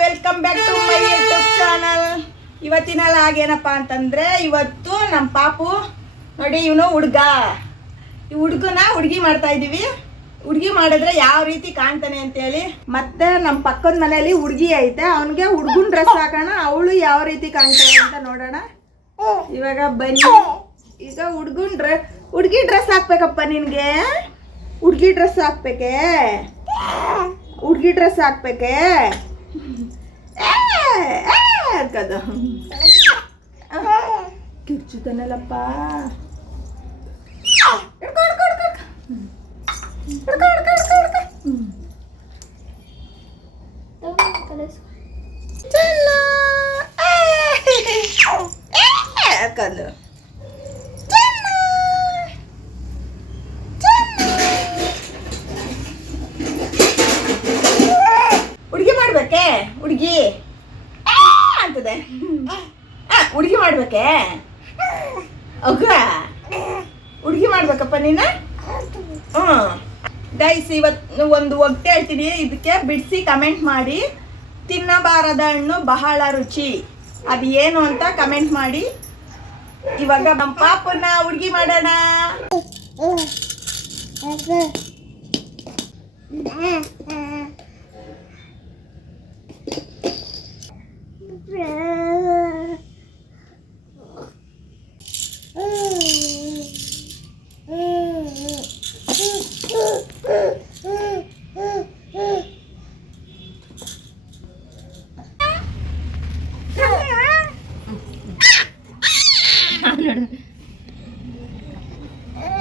Welcome back to my YouTube channel ಇವತ್ತಿನ log ಏನಪ್ಪ ಅಂತಂದ್ರೆ, ಇವತ್ತು ನಮ್ಮ ಪಾಪು, ನೋಡಿ ಇವನು ಹುಡ್ಗ. ಈ ಹುಡ್ಗನ ಹುಡ್ಗಿ ಮಾಡ್ತಾ ಇದೀವಿ. ಹುಡ್ಗಿ ಮಾಡಿದ್ರೆ ಯಾವ ರೀತಿ ಕಾಣ್ತಾನೆ ಅಂತೇಳಿ. ಮತ್ತೆ ನಮ್ಮ ಪಕ್ಕದ ಮನೆಯಲ್ಲಿ ಹುಡ್ಗಿ ಐತೆ, ಅವನಿಗೆ ಹುಡ್ಗನ್ ಡ್ರೆಸ್ ಹಾಕೋಣ, ಅವಳು ಯಾವ ರೀತಿ ಕಾಣ್ತಾಳೆ ಅಂತ ನೋಡೋಣ. ಇವಾಗ ಬನ್ನಿ. ಈಗ ಹುಡ್ಗನ್ ಡ್ರೆಸ್ ಹುಡುಗಿ ಡ್ರೆಸ್ ಹಾಕ್ಬೇಕಪ್ಪ ನಿನಗೆ. ಹುಡುಗಿ ಡ್ರೆಸ್ ಹಾಕ್ಬೇಕೆ? ಹುಡುಗಿ ಡ್ರೆಸ್ ಹಾಕ್ಬೇಕೆ? ಕಿರ್ಚುತ್ತಾನಲ್ಲಪ್ಪ ಹಿಡ್ಕೊ, ಹಿಡ್ಕೊ, ಹಿಡ್ಕೊ, ಹಿಡ್ಕೊ. ಹಿಡ್ಕೊ, ಹಿಡ್ಕೊ, ಹಿಡ್ಕೊ, ಹಿಡ್ಕೊ. ಹ್ಮ್. ಚೆನ್ನ. ಏ, ಅನ್ಕದು. ಚೆನ್ನ. ಹುಡುಗಿ ಮಾಡ್ಬೇಕೆ ಹುಡುಗಿ ಅಂತದೆ ಹುಡುಗಿ ಮಾಡ್ಬೇಕೆ? ಅಗ್ಗ ಹುಡುಗಿ ಮಾಡ್ಬೇಕಪ್ಪ ನೀನು? ಹ್ಞೂ. ಗೈಸ್ ಇವತ್ತು ಒಂದು ಒಗ್ಟೆ ಹೇಳ್ತೀನಿ. ಇದಕ್ಕೆ ಬಿಡಿಸಿ ಕಮೆಂಟ್ ಮಾಡಿ. ತಿನ್ನಬಾರದ ಹಣ್ಣು ಬಹಳ ರುಚಿ. ಅದು ಏನು ಅಂತ ಕಮೆಂಟ್ ಮಾಡಿ. ಇವಾಗ ನಮ್ಮ ಪಾಪನ್ನ ಹುಡುಗಿ ಮಾಡೋಣ.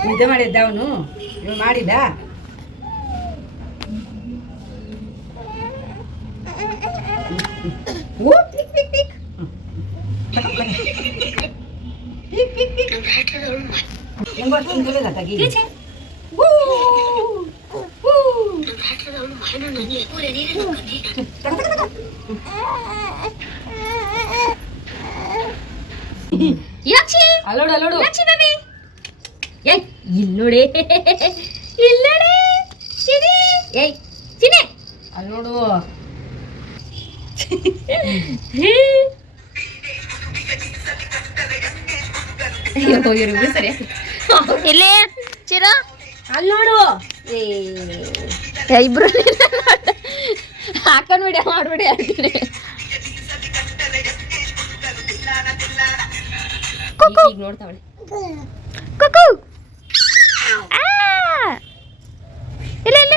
ನಿದ್ದೆ ಮಾಡಿದ್ದ ಅವನು ಇವ ಮಾಡಿದ ಓ, ಯಾಕ್ಷಿ ಅಲ್ಲೋಡು ಅಲ್ಲೋಡು. ಯಾಕ್ಷಿ ಬೇಬಿ ಏಯ್ ಇಲ್ಲಿ ನೋಡಿ. ಇಲ್ಲಿ ನೋಡಿ. ಚಿನಿ ಏಯ್ ಚಿನಿ ಅಲ್ಲೋಡು. ಸರಿ. ಇಲ್ಲಿ ಚಿರ. ಅಲ್ಲೋಡು. ಏ ಇಬ್ರು ಹಾಕೊಂಡ್ ಬಿಡಿ ಮಾಡ್ಬಿಡಿ ಹೇಳ್ತೀನಿ ಈಗ ನೋಡ್ತಾವಳೆ ಕುಕು ಆ! ಇಲ್ಲ ಇಲ್ಲ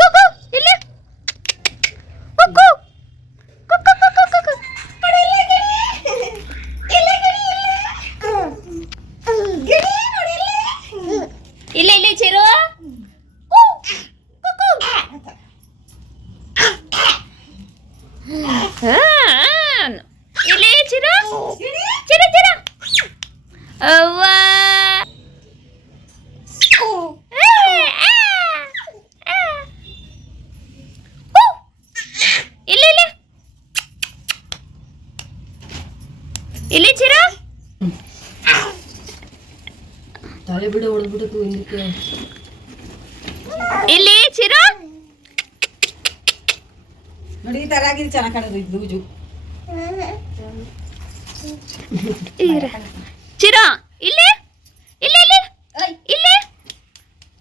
ಕುಕು ಇಲ್ಲ ಕುಕು ಕುಕು ಕುಕು ಕುಕು ಇಲ್ಲ ಇಲ್ಲ ಚಿರು ಇಲ್ಲಿ ಚಿರು ಚಿರು ಚಿರು ಅವ್ವ ಇಲ್ಲಿ ಇಲ್ಲಿ ಇಲ್ಲಿ ಚಿರ. ತಲೆ ಬಿಡ ಹೊಡೆದ್ಬಿಟ್ಟು ಹಿಂದಕ್ಕೆ. ಇಲ್ಲಿ ಚಿರು. ನೋಡಿ ಈ ತರ ಆಗಿದೆ ಚೆನ್ನಾಗಿ ಕಾಣೋದು ಬೂಜು. ಚಿರ ಇಲ್ಲಿ ಇಲ್ಲಿ ಇಲ್ಲಿ ಇಲ್ಲಿ.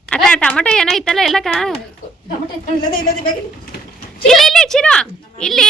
ಅಕ್ಕ ಟೊಮೆಟೊ ಏನೋ ಇತ್ತಲ್ಲ ಎಲ್ಲಕ್ಕ ಇಲ್ಲದೆ ಇಲ್ಲದೆ ಬೇಕಿಲ್ಲ. ಇಲ್ಲಿ ಇಲ್ಲಿ ಚಿರು. ಇಲ್ಲಿ.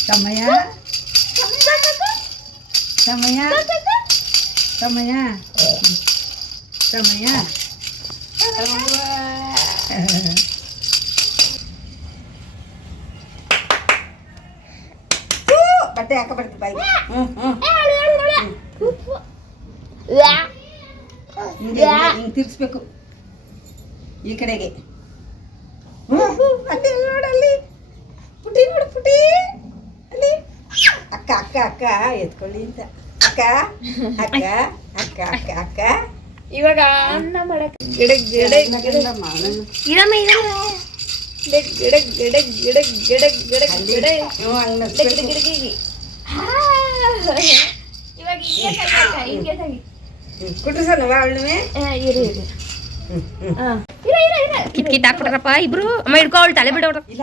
Sama ya, sama ya, sama ya, sama ya. ಬಟ್ಟೆ ಹಾಕಬಾರ್ದು ಬಾಯಿಗೆ ಹ್ಞೂ ಹ್ಞೂ ಹಿಂಗೆ ಹಿಂಗೆ ತಿರ್ಸ್ಬೇಕು ಈ ಕಡೆಗೆ ಹ್ಞೂ ಅಲ್ಲಿ ನೋಡಲ್ಲಿ ಪುಟಿ ನೋಡು ಪುಟಿ ಅಲ್ಲಿ ಅಕ್ಕ ಅಕ್ಕ ಅಕ್ಕ ಎತ್ಕೊಳ್ಳಿ ಅಂತ ಅಕ್ಕ ಅಕ್ಕ ಅಕ್ಕ ಅಕ್ಕ ಅಕ್ಕ ಇವಾಗ ಅನ್ನ ಮಾಡಕ್ ಗಿಡ ಗಿಡ ಗಿಡ ಇರಮ್ಮ ಇರಮ್ಮ. ಗಿಡ ಗಿಡ ಗಿಡ ಗಿಡ ಗಿಡ ಗಿಡ ಗಿಡ ಗಿಡ ನಡ್ಸ್ಬೇಕು. ಗಿಡ. ಗಿಡ ಇವಾಗ ಹಿಂಗೆ ಹ್ಮ್, ಕುಟ್ಸಲ್ವಾ ಅವಳನ್ನೇ ಇರಿ ಇರಿ. ಕಿತ್ ಕಿತ್ ಹಾಕ್ಬಿಡ್ರಪ್ಪ ಇಬ್ರು. ಅಮ್ಮ ಹಿಡ್ಕೊ ಅವಳು ತಲೆ ಬಿಡೋರು. ಇಲ್ಲ.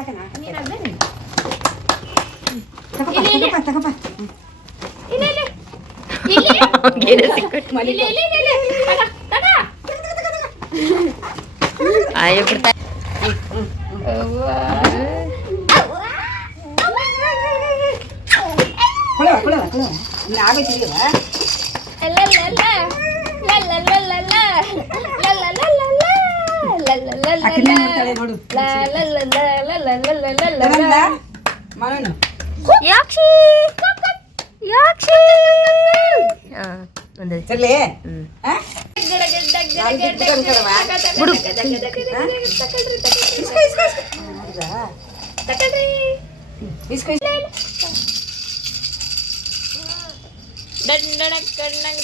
ಇಲ್ಲ ಇಲ್ಲ. Ayo kita. ಯಾಕ್ಷಿ ಯಾಕ್ಷಿ ಒಂದೇ ಸರಿ ಹ್ಞೂ ದಂಡಣ ಕಣ್ಣಂಗ್